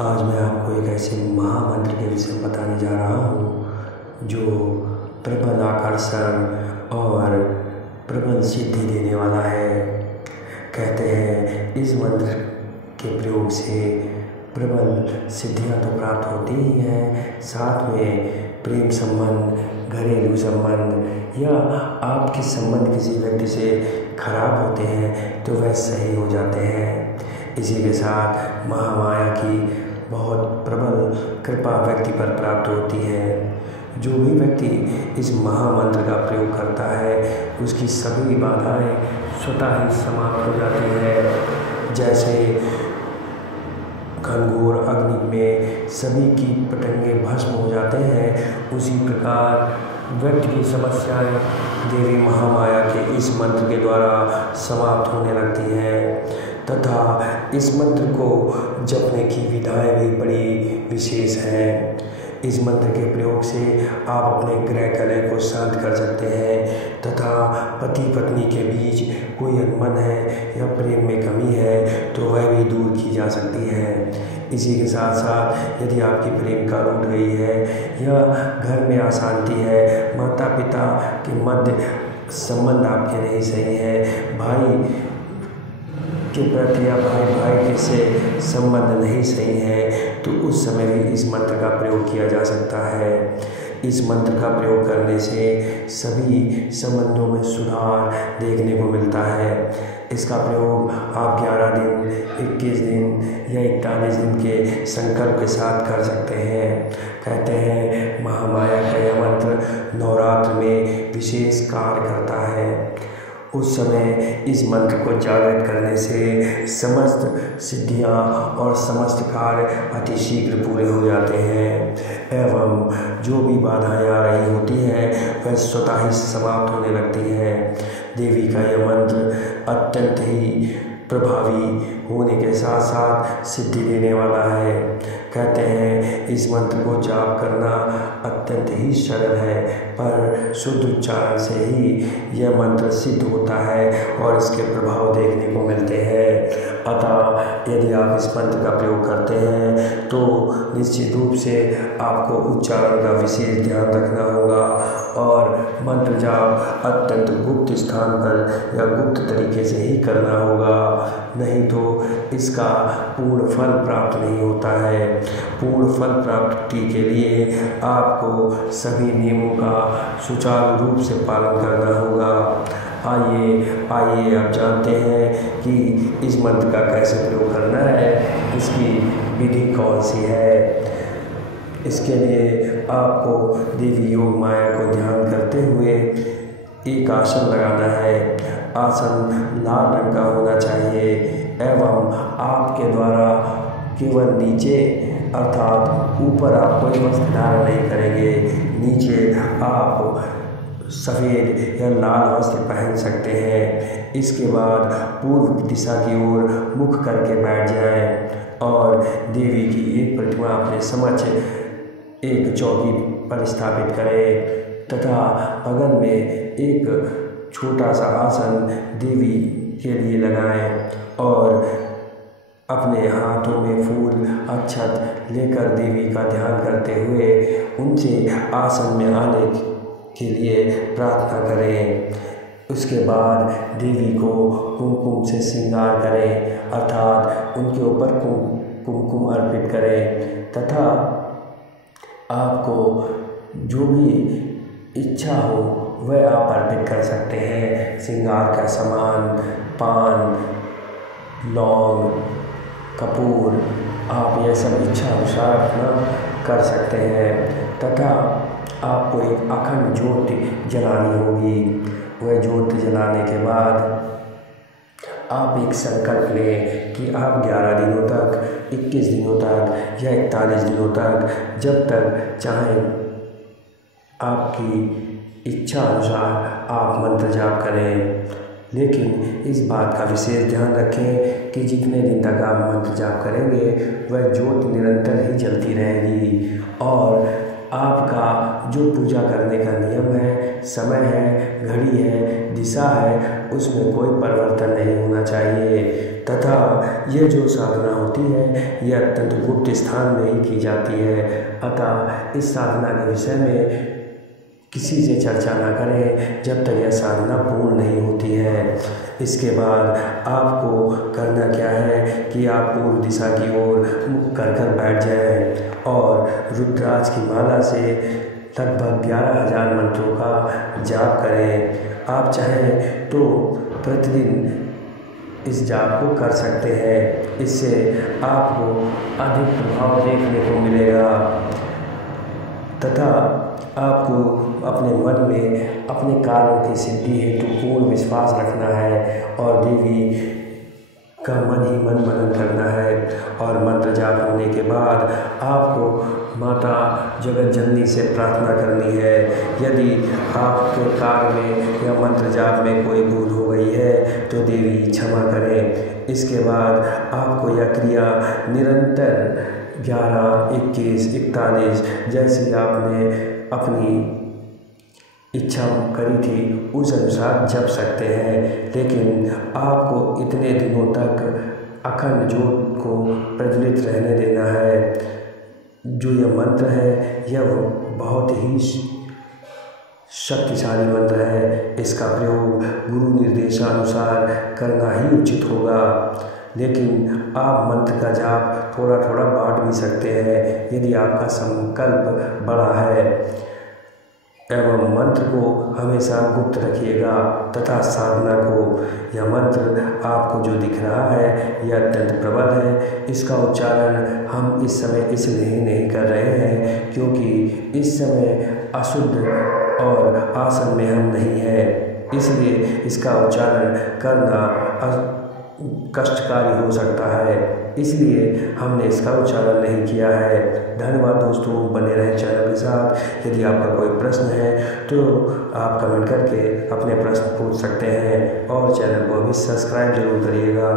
आज मैं आपको एक ऐसे महामंत्र के विषय में बताने जा रहा हूँ जो प्रबल आकर्षण और प्रबल सिद्धि देने वाला है। कहते हैं इस मंत्र के प्रयोग से प्रबल सिद्धियाँ तो प्राप्त होती ही हैं, साथ में प्रेम संबंध, घरेलू संबंध या आपके संबंध किसी व्यक्ति से खराब होते हैं तो वह सही हो जाते हैं। इसी के साथ महामाया की बहुत प्रबल कृपा व्यक्ति पर प्राप्त होती है। जो भी व्यक्ति इस महामंत्र का प्रयोग करता है उसकी सभी बाधाएं स्वतः ही समाप्त हो जाती है। जैसे घनघोर अग्नि में सभी कीट पतंगे भस्म हो जाते हैं, उसी प्रकार व्यक्ति की समस्याएं देवी महामाया के इस मंत्र के द्वारा समाप्त होने लगती हैं। तथा इस मंत्र को जपने की विधाएं भी बड़ी विशेष हैं। इस मंत्र के प्रयोग से आप अपने ग्रह कलह को शांत कर सकते हैं तथा पति पत्नी के बीच कोई अनबन है या प्रेम में कमी है तो वह भी दूर की जा सकती है। इसी के साथ साथ यदि आपकी प्रेम का टूट गई है या घर में अशांति है, माता पिता के मध्य संबंध आपके नहीं सही है, भाई के प्रति या भाई के से संबंध नहीं सही है, तो उस समय भी इस मंत्र का प्रयोग किया जा सकता है। इस मंत्र का प्रयोग करने से सभी संबंधों में सुधार देखने को मिलता है। इसका प्रयोग आप 11 दिन, 21 दिन या 41 दिन के संकल्प के साथ कर सकते हैं। कहते हैं महामाया का यह मंत्र नवरात्र में विशेष कार्य करता है। उस समय इस मंत्र को जागृत करने से समस्त सिद्धियां और समस्त कार्य अति शीघ्र पूरे हो जाते हैं एवं जो भी बाधाएं आ रही होती हैं वह स्वतः ही समाप्त होने लगती हैं। देवी का यह मंत्र अत्यंत ही प्रभावी होने के साथ साथ सिद्धि देने वाला है। कहते हैं इस मंत्र को जाप करना अत्यंत ही सरल है, पर शुद्ध उच्चारण से ही यह मंत्र सिद्ध होता है और इसके प्रभाव देखने को मिलते हैं। अतः यदि आप इस मंत्र का प्रयोग करते हैं तो निश्चित रूप से आपको उच्चारण का विशेष ध्यान रखना होगा और मंत्र जाप अत्यंत गुप्त स्थान पर या गुप्त तरीके से ही करना होगा, नहीं तो इसका पूर्ण फल प्राप्त नहीं होता है। पूर्ण फल प्राप्ति के लिए आपको सभी नियमों का सुचारू रूप से पालन करना होगा। आइए आप जानते हैं कि इस मंत्र का कैसे प्रयोग करना है, इसकी विधि कौन सी है। इसके लिए आपको देवी योग माया को ध्यान करते हुए एक आसन लगाना है। आसन लाल रंग का होना चाहिए एवं आपके द्वारा केवल नीचे अर्थात ऊपर आप कोई वस्त्र धारण नहीं करेंगे, नीचे आप सफ़ेद या लाल वस्त्र पहन सकते हैं। इसके बाद पूर्व दिशा की ओर मुख करके बैठ जाएं और देवी की एक प्रतिमा अपने समक्ष एक चौकी पर स्थापित करें तथा बगल में एक छोटा सा आसन देवी के लिए लगाएं और अपने हाथों में फूल अक्षत लेकर देवी का ध्यान करते हुए उनसे आसन में आने के लिए प्रार्थना करें। उसके बाद देवी को कुमकुम से श्रृंगार करें अर्थात उनके ऊपर कुमकुम अर्पित करें तथा आपको जो भी इच्छा हो वह आप अर्पित कर सकते हैं। श्रृंगार का सामान, पान, लौंग, कपूर, आप यह सब इच्छा अनुसार अपना कर सकते हैं तथा आपको एक अखंड ज्योति जलानी होगी। वह ज्योति जलाने के बाद आप एक संकल्प लें कि आप 11 दिनों तक, 21 दिनों तक या 41 दिनों तक जब तक चाहें आपकी इच्छा अनुसार आप मंत्र जाप करें। लेकिन इस बात का विशेष ध्यान रखें कि जितने दिन तक आप मंत्र जाप करेंगे वह ज्योति निरंतर ही जलती रहेगी और आपका जो पूजा करने का नियम है, समय है, घड़ी है, दिशा है, उसमें कोई परिवर्तन नहीं होना चाहिए। तथा ये जो साधना होती है ये अत्यंत गुप्त स्थान में ही की जाती है। अतः इस साधना के विषय में किसी से चर्चा ना करें जब तक यह साधना पूर्ण नहीं होती है। इसके बाद आपको करना क्या है कि आप पूर्व दिशा की ओर मुख कर बैठ जाएं और रुद्राक्ष की माला से लगभग 11,000 मंत्रों का जाप करें। आप चाहें तो प्रतिदिन इस जाप को कर सकते हैं। इससे आपको अधिक प्रभाव देखने को मिलेगा तथा आपको अपने मन में अपने कार्यों की सिद्धि हेतु पूर्ण विश्वास रखना है और देवी का मन ही मन मनन करना है। और मंत्र जाप होने के बाद आपको माता जगत जननी से प्रार्थना करनी है। यदि आपके कार्य में या मंत्र जाप में कोई भूल हो गई है तो देवी क्षमा करें। इसके बाद आपको यह क्रिया निरंतर 11, 21, 41 जैसी आपने अपनी इच्छा करी थी उस अनुसार जप सकते हैं। लेकिन आपको इतने दिनों तक अखंड ज्योत को प्रज्वलित रहने देना है। जो यह मंत्र है यह बहुत ही शक्तिशाली मंत्र है। इसका प्रयोग गुरु निर्देशानुसार करना ही उचित होगा। लेकिन आप मंत्र का जाप थोड़ा थोड़ा बांट भी सकते हैं यदि आपका संकल्प बड़ा है। एवं मंत्र को हमेशा गुप्त रखिएगा तथा साधना को, यह मंत्र आपको जो दिख रहा है यह अत्यंत प्रबल है। इसका उच्चारण हम इस समय इसलिए नहीं कर रहे हैं क्योंकि इस समय अशुद्ध और आसन में हम नहीं हैं, इसलिए इसका उच्चारण करना कष्टकारी हो सकता है, इसलिए हमने इसका उच्चारण नहीं किया है। धन्यवाद दोस्तों, बने रहें चैनल के साथ। यदि आपका कोई प्रश्न है तो आप कमेंट करके अपने प्रश्न पूछ सकते हैं और चैनल को अभी सब्सक्राइब जरूर करिएगा।